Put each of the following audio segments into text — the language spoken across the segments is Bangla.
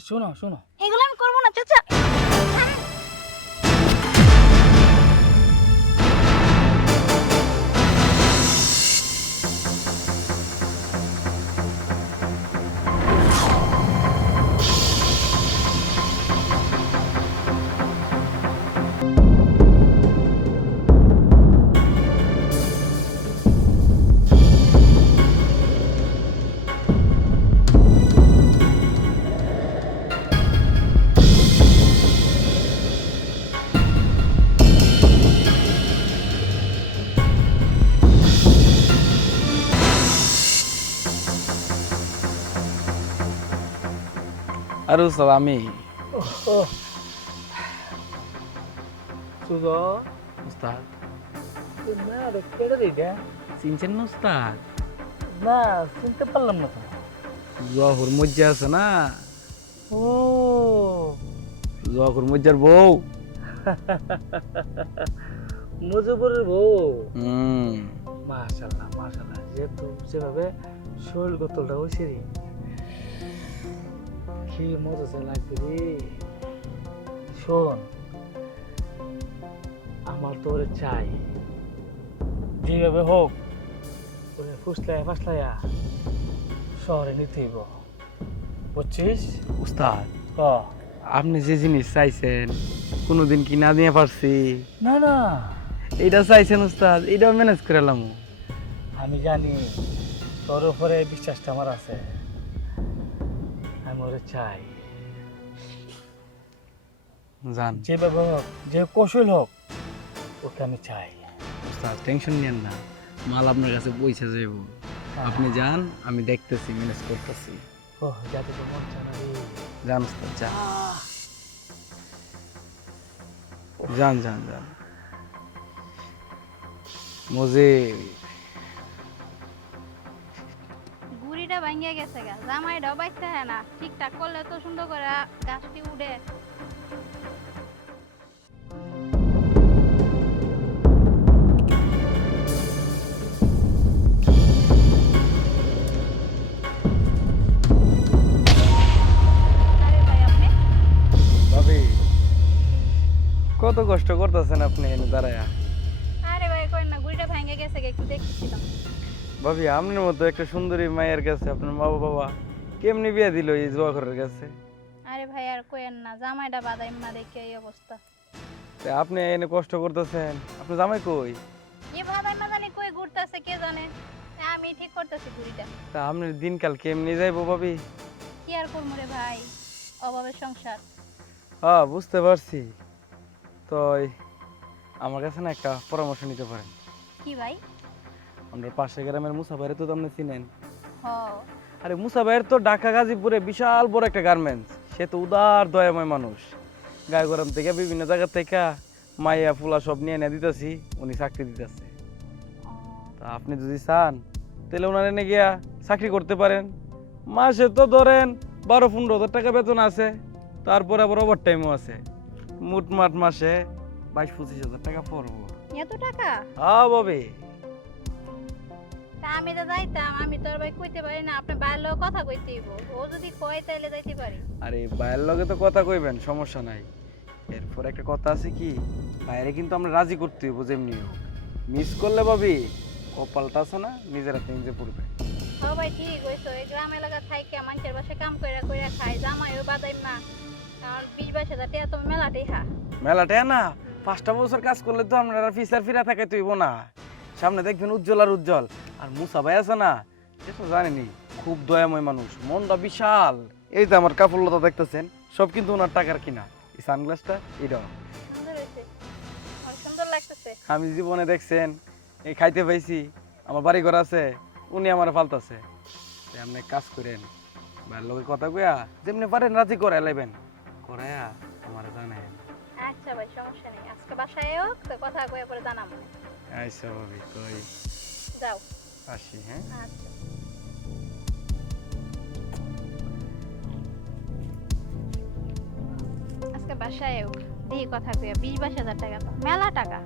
শোনো শোনো এগুলো আর উস্তাদ আমি। সুজো? উস্তাদ না রে কেটে দিই রে চিনছেন না উস্তাদ না চিনতে পারলাম না জহর মজ্জা আছে না? ও। জহর মজ্জার বউ। মুজিবুরের বউ। হুম। মাশাল্লাহ মাশাল্লাহ যেহেতু যেভাবে শরীর গোতলটা হয়েছে রে। কি মজা সে রে? শোন আমার তো ওরে চাই। যেভাবে হোক ওরে ফুসলাইয়া ফাসলাইয়া শহরে নিতে হইব। বুঝছিস? উস্তাদ আপনি যে জিনিস চাইছেন কোনোদিন কি না দিয়ে পারছি? না না। এইটা চাইছেন উস্তাদ এইটাও ম্যানেজ করে আমি জানি তোর উপরে বিশ্বাসটা আমার আছে। আমি ওরে চাই। জান। যেভাবে হোক যে কৌশল হোক ওকে আমি চাই। উস্তাদ টেনশন না। মাল আপনার কাছে পৌঁছে যাব আপনি যান আমি দেখতেছি ম্যানেজ করতেছি। ও যাতে তো মন রে। যান উস্তাদ যান যান যান যান। মজে ভাঙিয়ে গেছে গা। জামাইটাও বাইতে হয় না। ঠিকঠাক করলে তো সুন্দর করে গাছটি ভাবি, কত কষ্ট করতেছেন আপনি দাঁড়ায়া? ভাবি আপনার মতো একটা সুন্দরী মায়ের কাছে আপনার মা বাবা কেমনি বিয়ে দিল এই জোয়াখরের কাছে? আরে ভাই আর কোয়েন না জামাইটা বাদাই মা দেখে এই অবস্থা। তা আপনি এনে কষ্ট করতেছেন? আপনি জামাই কই? এ বাদাই মা জানি কই ঘুরতেছে কে জানে? তা আমি ঠিক করতেছি গুড়িটা তা আপনার দিনকাল কেমনি যাইবো ভাবি? কি আর করব রে ভাই অভাবের সংসার। হ্যাঁ বুঝতে পারছি। তো আমার কাছে না একটা পরামর্শ নিতে পারেন। কি ভাই? আমরা পাশে গ্রামের মুসা ভাইরে তো আপনি চিনেন। হ আরে মুসা ভাইয়ের তো ঢাকা গাজীপুরে বিশাল বড় একটা গার্মেন্টস সে তো উদার দয়াময় মানুষ। গায়ে গরম থেকে বিভিন্ন জায়গা থেকে মাইয়া ফুলা সব নিয়ে এনে দিতেছি উনি চাকরি দিতেছে। তা আপনি যদি চান তাহলে ওনার এনে গিয়া চাকরি করতে পারেন। মাসে তো ধরেন বারো পনেরো হাজার টাকা বেতন আছে তারপরে আবার ওভার টাইমও আছে। মোটমাট মাসে বাইশ পঁচিশ হাজার টাকা পড়ব। এত টাকা? হ্যাঁ বাবে। তা আমি তো যাইতাম আমি তোর ভাই কইতে পারি না আপনি বাইরের লোক কথা কইতে হইব। ও যদি কয় তাইলে যাইতে পারি। আরে ভাইয়ের লগে তো কথা কইবেন সমস্যা নাই। এরপর একটা কথা আছে কি বাইরে কিন্তু আমরা রাজি করতে হইব যেমনি হোক। মিস করলে ভাবি কপালটা আছে না নিজের হাতে নিজে পড়বে। হ ভাই ঠিক কইছো। এই গ্রাম এলাকা থাইকে মানুষের বাসায় কাম কইরা কইরা খাই জামাইও বাদাই না আর বিশ বাইশ হাজার টাকা তো মেলাতেই হা। মেলাটা না পাঁচটা বছর কাজ করলে তো আপনারা ফিসার ফিরা থাকে তুইব না। সামনে দেখবেন উজ্জ্বল আর উজ্জ্বল। আর মুসা ভাই আছে না সে তো জানেনি খুব দয়াময় মানুষ মনটা বিশাল। এই যে আমার কাপড়লতা দেখতেছেন সব কিন্তু ওনার টাকার কিনা। এই সানগ্লাসটা এটাও লাগতেছে। আমি জীবনে দেখছেন এই খাইতে পাইছি আমার বাড়ি ঘর আছে উনি আমার ফালতাছে আপনি কাজ করেন ভাইয়ের লোকের কথা কইয়া যেমনি পারেন রাজি করে লাইবেন। করায়া আমার জানেন আচ্ছা ভাই সমস্যা নেই। আজকে বাসায় হোক কথা কয়ে পরে জানাব। আচ্ছা ভাবি কই যাও আসি হ্যাঁ আচ্ছা আজকে বাসায় দেখি কথা কইয়া বিশ বাইশ হাজার টাকা তো মেলা টাকা।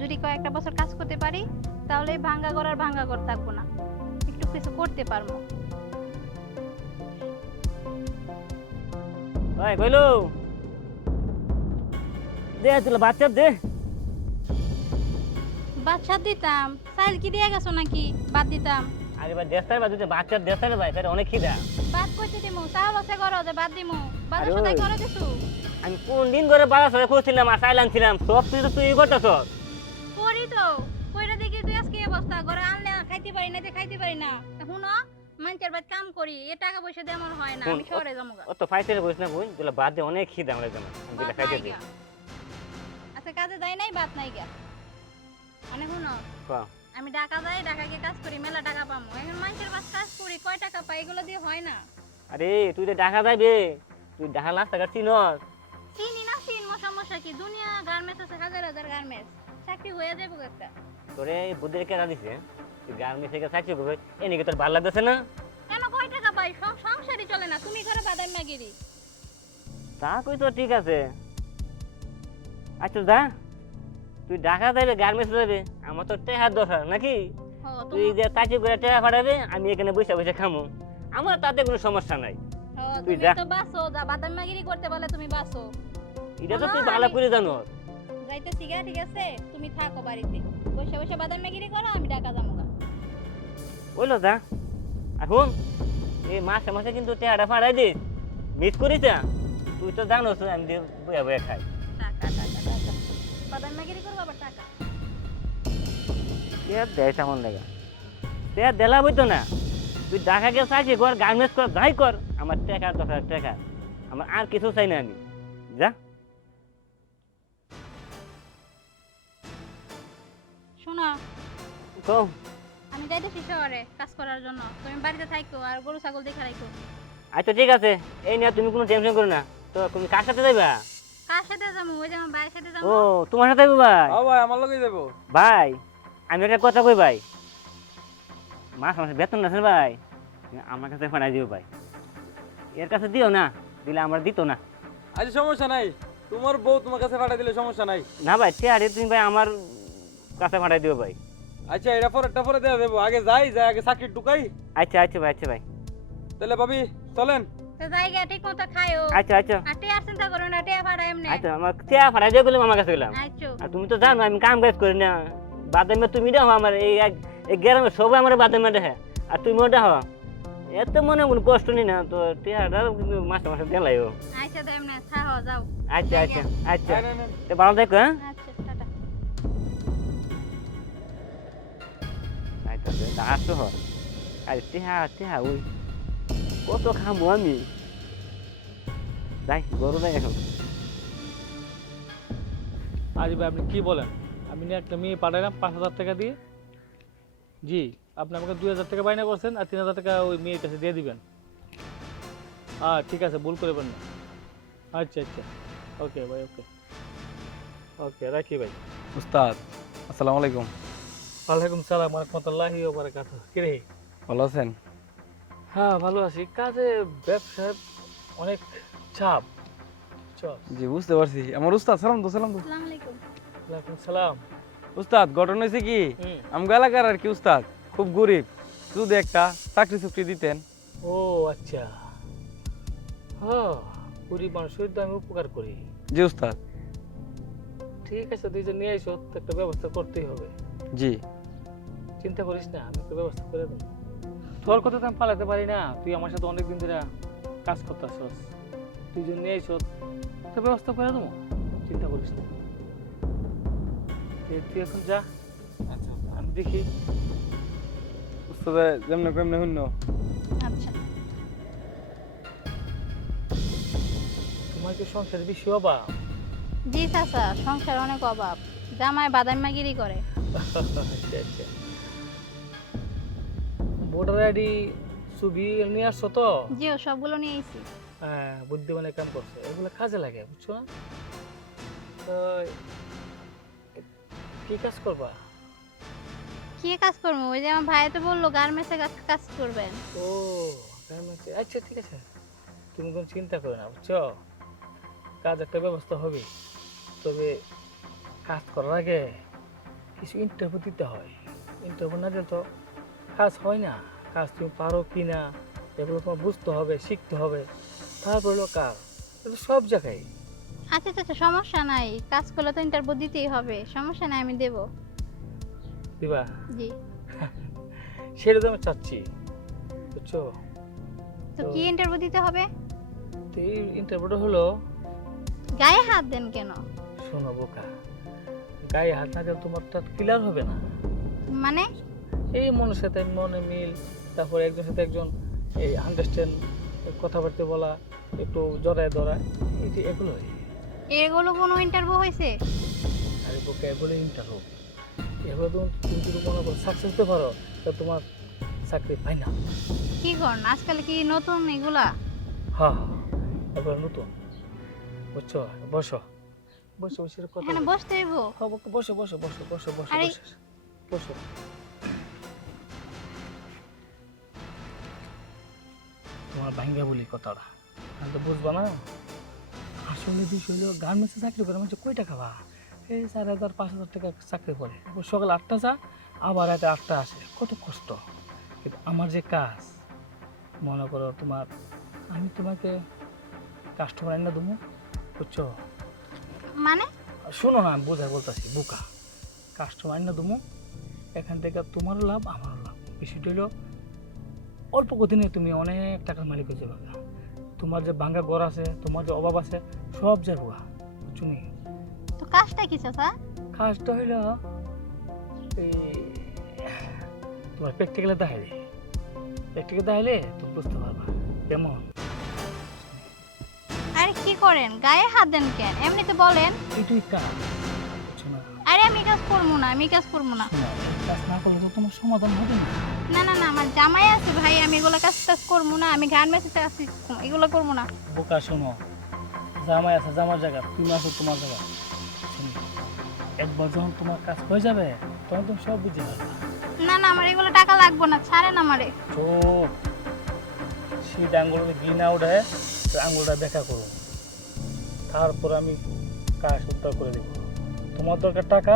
যদি কয়েকটা বছর কাজ করতে পারি তাহলে এই ভাঙ্গা ঘর আর ভাঙ্গা ঘর থাকব না। একটু কিছু করতে পারব। ওই কইলো? দে তুলে বাচ্চা দে। বাচ্চা দিতাম। সাইল কি দিয়ে গেছো নাকি? বাদ দিতাম। আরে ভাই দেশটার বা দুটো বাচ্চার দেশটার ভাই তাহলে অনেক খিদা। বাদ কইতে দিমু চাউল আছে ঘর যে বাদ দিমু। বাজার সদাই। করে দিছু আমি কোন দিন করে বাজার সরে খুঁজছিলাম আর চাইলাম ছিলাম সব তুই তো তুই করতেছ। করি তো কইরা দেখি তুই আজকে অবস্থা ঘরে আনলে খাইতে পারি না তে খাইতে পারি না। শুনো মানুষের বাদ কাম করি এ টাকা পয়সা দিয়ে আমার হয় না আমি শহরে যাব ও তো ফাইতে বলিস না বুঝ তুলে বাদ দিয়ে অনেক খিদা আমার খাইতে গা। আচ্ছা কাজে যাই নাই বাদ নাই গা। মানে শুনো আমি ঢাকা যাই ঢাকা গিয়ে কাজ করি? মেলা টাকা পামু। এখন মানুষের বাস কাজ করি কয় টাকা পাই? এগুলো দিয়ে হয় না। আরে তুই তো দেখা যাবে তুই দেখা রাস্তাঘাট চিনস। চিনি না চিন সমস্যা কি? দুনিয়া গার্মেন্টস আছে হাজার হাজার গার্মেন্টস চাকরি হয়ে যাব একটা তোরে এই বুদ্ধির কেনা দিছে তুই গার্মেন্টস থেকে চাকরি করবে এনেকে তোর ভালো লাগতেছে না? কেন কয় টাকা পাই? সং- সংসারই চলে না তুমি করে বাদাম মাগিরি তা কই তো ঠিক আছে। আচ্ছা দা তুই ঢাকা যাবে গার্মেন্টস যাবে? আমার তো টেহার দরকার নাকি? তুই যে চাকরি করে টেহা পাঠাবে আমি এখানে বসে বসে খামো। আমার তাতে কোনো সমস্যা নাই। তুই তো বাসো যা বাদাম মাগিরি করতে বলে তুমি বাসো এটা তো তুই ভালো করে জানো যাইতেছি গা ঠিক আছে? তুমি থাকো বাড়িতে। বসে বসে বাদাম মাগিরি করো আমি ঢাকা যাব বলল দা এখন? এই মাসে মাসে কিন্তু টেহাটা ফাড়াই দিস। মিস করিস? তুই তো জানোস আমি বয়ে বয়ে খাই। বাদাম করব আবার টাকা। টেহার দেয় তেমন লাগে? টেহার দেলা বইতো না। তুই ঢাকা গিয়ে চাকরি কর গার্মেন্টস কর যাই কর আমার টেকার দরকার টেকা। আমার আর কিছু চাই না আমি। যা। শোনো আমি যাইতেছি শহরে কাজ করার জন্য। তুমি বাড়িতে থাকো আর গরু ছাগল দেখে রাখো আচ্ছা ঠিক আছে। এই নিয়ে তুমি কোনো টেনশন করো না। তো তুমি কার সাথে যাইবা? কার সাথে যাব? ওই যে আমার ভাইয়ের সাথে যাব। ও তোমার সাথে ভাই? হ্যাঁ ভাই আমার লগেই যাব। ভাই আমি একটা কথা কই ভাই? মাস মাসে বেতন আছে ভাই? আমার কাছে ফাড়াই দিও ভাই। এর কাছে দিও না দিলে আমার দিত না। আজ সমস্যা নাই। তোমার বউ তোমার কাছে পাঠিয়ে দিলে সমস্যা নাই। না ভাই টেয়ারে তুমি ভাই আমার কাছে ফাড়াই দিও ভাই। আচ্ছা এটা পরে এটা পরে দেওয়া দেবো। আগে যাই যাই আগে চাকরি ঢুকাই। আচ্ছা আচ্ছা ভাই আচ্ছা ভাই। তাহলে ভাবি চলেন। তো জায়গা ঠিক মতো খাইও। আচ্ছা আচ্ছা। আর চিন্তা করো না টিয়া ভাড়া এমনি। আচ্ছা আমার টেয়া ফাড়াই দিয়ে গেলাম আমার কাছে গেলাম। আচ্ছা। আর তুমি তো জানো আমি কাম কাজ করি না। বাদামে তুমি দেখো আমার এই এই গ্রামে সবাই আমার বাদামে দেখে। আর তুমিও দেখো এত মনে কোনো কষ্ট নেই না তো টেয়াটা কিন্তু মাসে মাসে দেলাইও। আচ্ছা তো এমনি থাকো যাও। আচ্ছা আচ্ছা আচ্ছা। না। তো ভালো দেখো হ্যাঁ? আচ্ছা টাটা। আচ্ছা আসো হ। আরে টেহা টেহা ওই। কত খামো আমি? যাই গরু নাই এখন। আরে ভাই আপনি কি বলেন? আমি না একটা মেয়ে পাঠাইলাম পাঁচ হাজার টাকা দিয়ে। জি আপনি আমাকে দুই হাজার টাকা বাইনা করছেন আর তিন হাজার টাকা ওই মেয়ের কাছে দিয়ে দিবেন। হ্যাঁ ঠিক আছে ভুল করবেন না আচ্ছা আচ্ছা। ওকে ভাই ওকে। ওকে রাখি ভাই। উস্তাদ আসসালামু আলাইকুম। ওয়ালাইকুম সালাম রহমতুল্লাহি ওয়া বারাকাতুহু। কি রে? ভালো আছেন? হ্যাঁ ভালো আছি। কাজে ব্যবসায় অনেক চাপ। চল জি বুঝতে পারছি। আমার উস্তাদ সালাম তো সালাম তো। আলাইকুম ওয়ালাইকুম সালাম। উস্তাদ ঘটনা হয়েছে কি? হুম। আমি এলাকার আর কি উস্তাদ খুব গরিব। যদি একটা চাকরি চুকরি দিতেন। ও আচ্ছা। হ্যাঁ গরিব মানুষের তো আমি উপকার করি। জি উস্তাদ। ঠিক আছে তুই যে নিয়ে আইসো তো একটা ব্যবস্থা করতেই হবে। জি। চিন্তা করিস না আমি একটা ব্যবস্থা করে দেবো। তোর কথা তো আমি পালাতে পারি না। তুই আমার সাথে অনেকদিন ধরে কাজ করতে আসস তুই যে নিয়ে আইসো একটা ব্যবস্থা করে দেবো। চিন্তা করিস না। তুই- এখন যা। আচ্ছা। আমি দেখি। উস্তাদ যেমন কেমনে শূন্য। আচ্ছা। তোমার কি সংসারে বেশি অভাব? জি চাচা সংসার অনেক অভাব। জামাই বাদাম মাগিরি করে। আচ্ছা আচ্ছা। ভোটার আইডি ছবি নিয়ে আসছো তো? জিও সবগুলো নিয়ে আইছি। হ্যাঁ বুদ্ধিমানের কাম করছে। এগুলো কাজে লাগে বুঝছ না? তো কি কাজ করবা? কি কাজ করব? ওই যে আমার ভাই তো বলল গার্মেন্টসে কাজ করবেন। ও গার্মেন্টসে আচ্ছা ঠিক আছে। তুমি কোনো চিন্তা করো না বুঝছ? কাজ একটা ব্যবস্থা হবে। তবে কাজ করার আগে কিছু ইন্টারভিউ দিতে হয়। ইন্টারভিউ না দিলে তো কাজ হয় না কাজ তুমি পারো কি না এগুলো তোমার বুঝতে হবে শিখতে হবে। তারপর হলো কাজ এটা সব জায়গায়। আচ্ছা আচ্ছা আচ্ছা, সমস্যা নাই। কাজ করলে তো ইন্টারভিউ দিতেই হবে। সমস্যা নাই আমি দেব। দিবা? জি। সেটা তো আমি চাচ্ছি বুঝছ? তো তো- কি ইন্টারভিউ দিতে হবে? তো এই ইন্টারভিউটা হলো গায়ে হাত দেন কেন? শোনো বোকা গায়ে হাত না দিলে তোমার তো ক্লিয়ার হবে না। মানে? এই মনের সাথে মনে মিল তারপরে একজনের সাথে একজন এই আন্ডারস্ট্যান্ড কথাবার্তা বলা একটু জড়ায় ধরা এটি এগুলোই এগুলো কোনো ইন্টারভিউ হয়েছে? আরে বোকা এগুলো ইন্টারভিউ এগুলো তুমি তুমি যদি মনে করো সাকসেস হতে পারো তা তোমার চাকরি পাই না। কি করেন? আজকাল কি নতুন এগুলা? হ্যাঁ এগুলো নতুন। বুঝছ বসো। বসো বসে কথা। বসতে হইব। হ্যাঁ, বসো বসো বসো বসো বসো বসো। বসো। তোমার ভাঙ্গা বলি কথাটা। আমি তো বুঝবা না। আসলে বিষয় হলো গার্মেন্টসে চাকরি করে মানুষ কই টাকা পাবা এই চার হাজার পাঁচ হাজার টাকা চাকরি করে। সকাল আটটা যা আবার রাতে আটটা আসে। কত কষ্ট। কিন্তু আমার যে কাজ মনে করো তোমার আমি তোমাকে কাস্টমার এনে দেবো বুঝছ? মানে? শোনো না আমি বোঝাই বলতেছি বোকা। কাস্টমার না তুমি এখান থেকে তোমারও লাভ আমারও লাভ। বেশি হলো অল্প কদিনে তুমি অনেক টাকার মালিক হয়ে যাবে। তোমার যে ভাঙ্গা ঘর আছে তোমার যে অভাব আছে সব যাব চুনি তো কাজটা কি চাচা? কাজটা হইল এই তোমার প্র্যাকটিক্যালে দেখাইলে প্র্যাকটিক্যাল দেখাইলে তুমি বুঝতে পারবা কেমন? আরে কি করেন? গায়ে হাত দেন কেন? এমনিতে বলেন। এটুই কাজ আরে আমি কাজ করব না আমি কাজ করব না। কাজ না করলে তো তোমার সমাধান হবে না। না না না আমার জামাই আছে ভাই আমি এগুলো কাজ টাজ করব না আমি গার্মেন্টসে কাজ এগুলো করব না। বোকা শোনো জামাই আছে জামার জায়গা তুমি আছো তোমার জায়গা। একবার যখন তোমার কাজ হয়ে যাবে তখন তুমি সব বুঝে যাবে। না না আমার এগুলো টাকা লাগবো না ছাড়েন আমারে। চোখ সেই আঙ্গুলটা গিয়ে না উঠে সেই দেখা করো তারপর আমি কাজ উদ্ধার করে দেবো। তোমার দরকার টাকা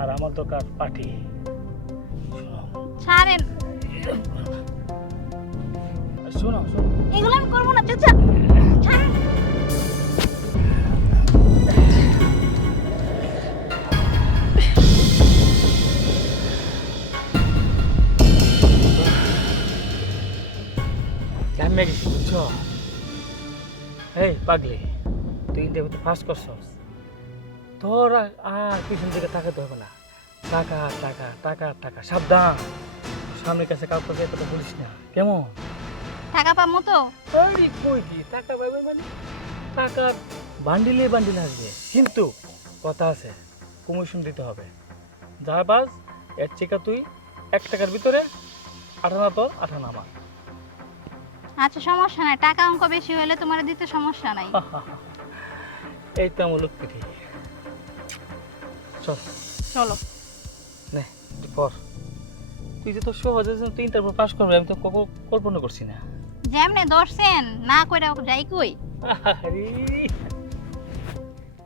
আর আমার দরকার পাটি ছাড়েন। শোনো শোনো। এগুলো আমি করব না চাচা ছাড়েন। গেছি বুঝছ? এই পাগলি তুই ইন্টারভিউতে ফার্স্ট করছস? তোর আর- পিছন দিকে তাকাতে হবে না। টাকা টাকা টাকা টাকা সাবধান। সামনের কাছে কাউকে তো বলিস না। কেমন? টাকা পাবো তো? আরে কই কি? টাকা পাবে মানে টাকা বান্ডিলে বান্ডিল আসবে। কিন্তু কথা আছে কমিশন দিতে হবে। যা বাসের চেকা তুই এক টাকার ভিতরে আঠানা তোর আঠানা আমার আচ্ছা সমস্যা নাই। টাকা অঙ্ক বেশি হলে তোমার দিতে সমস্যা নাই। এই তো আমার লোক চল। চলো। নে তুই পর তুই যে তো সহজে যে তুই ইন্টারভিউ পাস করবি আমি তো কল্পনা করছি না। যেমনে ধরছেন না কইরা যাই কই। আরে